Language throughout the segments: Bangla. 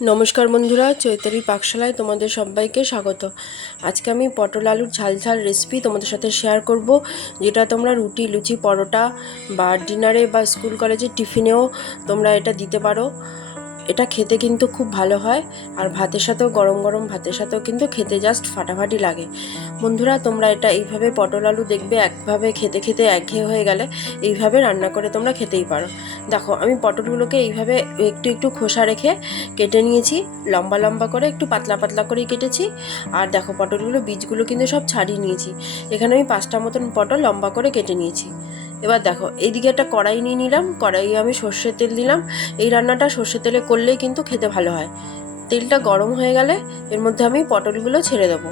নমস্কার বন্ধুরা, চৈতালির পাকশালায় তোমাদের সবাইকে স্বাগত। আজকে আমি পটল আলুর ঝাল ঝাল রেসিপি তোমাদের সাথে শেয়ার করব, যেটা তোমরা রুটি, লুচি, পরোটা বা ডিনারে বা স্কুল কলেজের টিফিনেও তোমরা এটা দিতে পারো। এটা খেতে কিন্তু খুব ভালো হয়, আর ভাতের সাথেও, গরম গরম ভাতের সাথেও কিন্তু খেতে জাস্ট ফাটাফাটি লাগে। বন্ধুরা, তোমরা এটা এইভাবে পটল আলু দেখবে একভাবে খেতে খেতে একঘেয়ে হয়ে গেলে এইভাবে রান্না করে তোমরা খেতেই পারো। দেখো, আমি পটলগুলোকে এইভাবে একটু একটু খোসা রেখে কেটে নিয়েছি, লম্বা লম্বা করে, একটু পাতলা পাতলা করেই কেটেছি। আর দেখো, পটলগুলো বীজগুলো কিন্তু সব ছাড়িয়ে নিয়েছি। এখানে আমি 5টা মতন পটল লম্বা করে কেটে নিয়েছি। এবার দেখো, এইদিকে একটা কড়াই নিয়ে নিলাম, কড়াইয়ে আমি সর্ষের তেল দিলাম। এই রান্নাটা সর্ষের তেলে করলেই কিন্তু খেতে ভালো হয়। তেলটা গরম হয়ে গেলে এর মধ্যে আমি পটলগুলো ছেড়ে দেবো।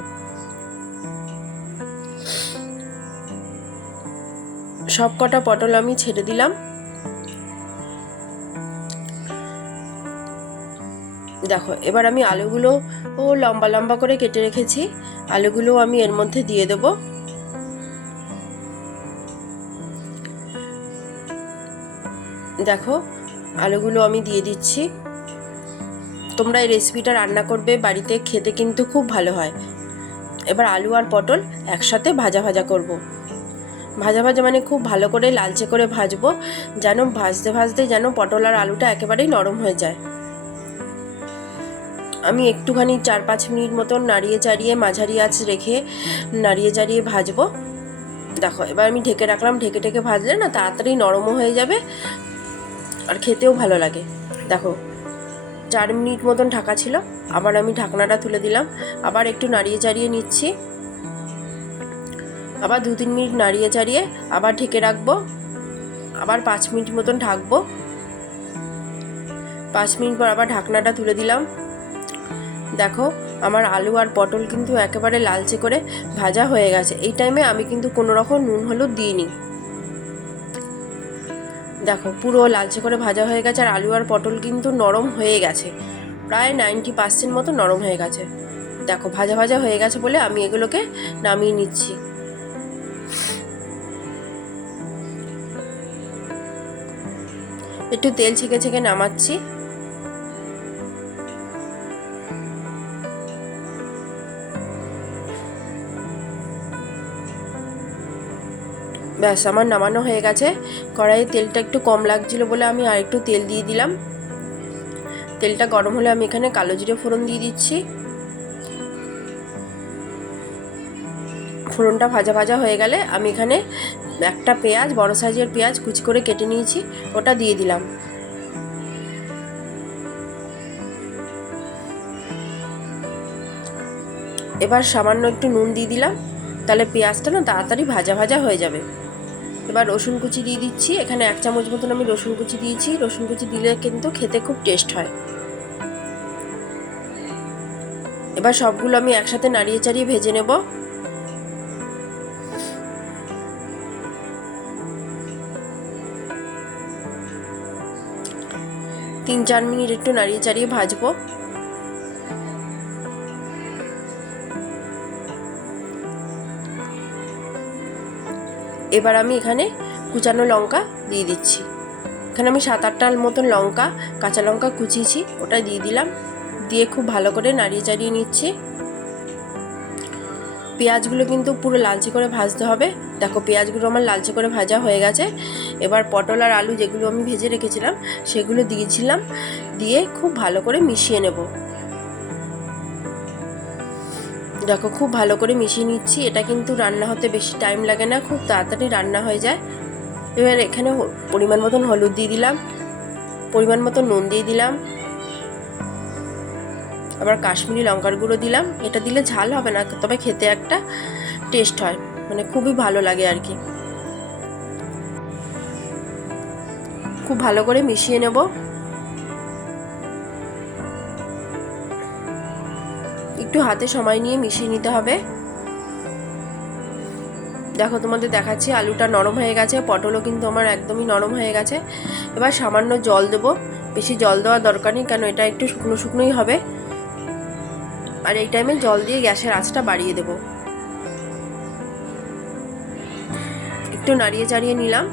সব কটা পটল আমি ছেড়ে দিলাম। দেখো, এবার আমি আলুগুলো লম্বা লম্বা করে কেটে রেখেছি, আলুগুলো আমি এর মধ্যে দিয়ে দেব। দেখো, আলুগুলো আমি দিয়ে দিচ্ছি। তোমরা এই রেসিপিটা রান্না করবে বাড়িতে, খেতে কিন্তু খুব ভালো হয়। এবার আলু আর পটল একসাথে ভাজা ভাজা করব। ভাজা ভাজা মানে খুব ভালো করে লালচে করে ভাজবো, যেন ভাজতে ভাজতে যেন পটল আর আলুটা একেবারেই নরম হয়ে যায়। আমি একটুখানি 4-5 মিনিট মতন নাড়িয়ে চাড়িয়ে মাঝারি আঁচ রেখে নাড়িয়ে চাড়িয়ে ভাজবো। দেখো, এবার আমি ঢেকে রাখলাম। ঢেকে ঢেকে ভাজলে না তাড়াতাড়ি নরমও হয়ে যাবে আর খেতেও ভালো লাগে। দেখো, 4 মিনিট মতন ঢাকা ছিল, আবার আমি ঢাকনাটা তুলে দিলাম। আবার একটু নাড়িয়ে চাড়িয়ে নিচ্ছি। আবার 2-3 মিনিট নাড়িয়ে চাড়িয়ে আবার ঢেকে রাখবো। আবার 5 মিনিট মতন ঢাকবো। 5 মিনিট পর আবার ঢাকনাটা তুলে দিলাম। দেখো, আমার আলু আর পটল কিন্তু একেবারে লালচে করে ভাজা হয়ে গেছে। এই টাইমে আমি কিন্তু কোনো রকম নুন হলুদ দিইনি। দেখো, পুরো লালচে করে ভাজা হয়ে গেছে, আর আলু আর পটল কিন্তু নরম হয়ে গেছে, প্রায় 90% মতো নরম হয়ে গেছে। দেখো, ভাজা ভাজা হয়ে গেছে বলে আমি এগুলোকে নামিয়ে নিচ্ছি। একটু তেল ছেঁকে ছেঁকে নামাচ্ছি। ব্যাস, আমার নামানো হয়ে গেছে। কড়াইয়ে তেলটা একটু কম লাগছিল বলে আমি আর একটু তেল দিয়ে দিলাম। তেলটা গরম হলে আমি এখানে কালো জিরে ফোড়ন দিয়ে দিচ্ছি। ফোড়নটা ভাজা ভাজা হয়ে গেলে আমি এখানে একটা পেঁয়াজ, বড় সাইজের পেঁয়াজ কুচি করে কেটে নিয়েছি, ওটা দিয়ে দিলাম। এবার সামান্য একটু নুন দিয়ে দিলাম, তাহলে পেঁয়াজটা না তাড়াতাড়ি ভাজা ভাজা হয়ে যাবে। এবার রসুন কুচি দিয়ে দিচ্ছি। এখানে 1 চামচ মতন আমি রসুন কুচি দিয়েছি। রসুন কুচি দিলে কিন্তু খেতে খুব টেস্ট হয়। এবার সবগুলো আমি একসাথে নাড়িয়ে চাড়িয়ে ভেজে নেব। তিন 4 মিনিট একটু নাড়িয়ে চাড়িয়ে ভাজবো। এবার আমি এখানে কুচানো লঙ্কা দিয়ে দিচ্ছি। এখানে আমি 7-8টা মতন লঙ্কা, কাঁচা লঙ্কা কুচিয়েছি, ওটা দিয়ে দিলাম। দিয়ে খুব ভালো করে নাড়িয়ে চাড়িয়ে নিচ্ছি। পেঁয়াজগুলো কিন্তু পুরো লালচে করে ভাজতে হবে। দেখো, পেঁয়াজগুলো আমার লালচে করে ভাজা হয়ে গেছে। এবার পটল আর আলু যেগুলো আমি ভেজে রেখেছিলাম সেগুলো দিয়েছিলাম, দিয়ে খুব ভালো করে মিশিয়ে নেব। দেখো, খুব ভালো করে মিশিয়ে নিচ্ছি। এটা কিন্তু রান্না হতে বেশি টাইম লাগে না, খুব তাড়াতাড়ি রান্না হয়ে যায়। এবার এখানে পরিমাণ মতন হলুদ দিয়ে দিলাম, পরিমাণ মতো নুন দিয়ে দিলাম, আবার কাশ্মীরি লঙ্কার গুঁড়ো দিলাম। এটা দিলে ঝাল হবে না, তবে খেতে একটা টেস্ট হয়, মানে খুবই ভালো লাগে আর কি। খুব ভালো করে মিশিয়ে নেব। একটু হাতে সময় নিয়ে মিশিয়ে নিতে হবে। দেখো, তোমাদের দেখাচ্ছি, আলুটা নরম হয়ে গেছে, পটলও কিন্তু আমার একদমই নরম হয়ে গেছে। এবার সামান্য জল দেব। বেশি জল দেওয়ার দরকার নেই, কেন এটা একটু শুকনো শুকনোই হবে। আর এই টাইমে জল দিয়ে গ্যাসের আঁচটা বাড়িয়ে দেব। একটু নাড়িয়ে চাড়িয়ে নিলাম,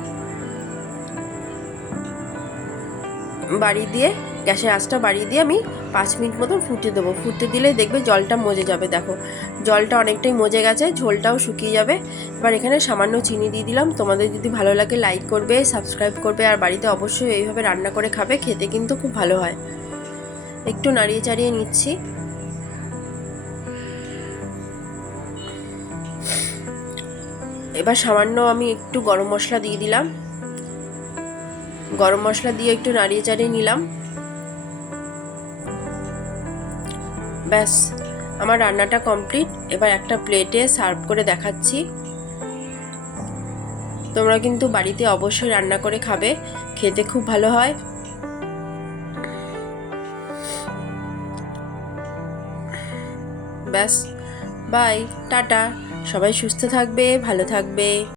বাড়ি দিয়ে গ্যাসের আঁচটা বাড়িয়ে দিয়ে আমি 5 মিনিট মতন ফুটে দেবো। ফুটতে দিলেই দেখবে জলটা মজে যাবে। দেখো জলটা অনেকটাই মজে গেছে, ঝোলটাও শুকিয়ে যাবে। এবার এখানে সামান্য চিনি দিয়ে দিলাম। তোমাদের যদি ভালো লাগে লাইক করবে, সাবস্ক্রাইব করবে, আর বাড়িতে অবশ্যই এইভাবে রান্না করে খাবে, খেতে কিন্তু খুব ভালো হয়। একটু নাড়িয়ে চাড়িয়ে নিচ্ছি। এবার সামান্য আমি একটু গরম মশলা দিয়ে দিলাম। গরম মশলা দিয়ে একটু নাড়িয়ে চাড়িয়ে নিলাম। ব্যাস, আমার রান্নাটা কমপ্লিট। এবার একটা প্লেটে সার্ভ করে দেখাচ্ছি। তোমরা কিন্তু বাড়িতে অবশ্যই রান্না করে খাবে, খেতে খুব ভালো হয়। ব্যাস, বাই, টাটা। সবাই সুস্থ থাকবে, ভালো থাকবে।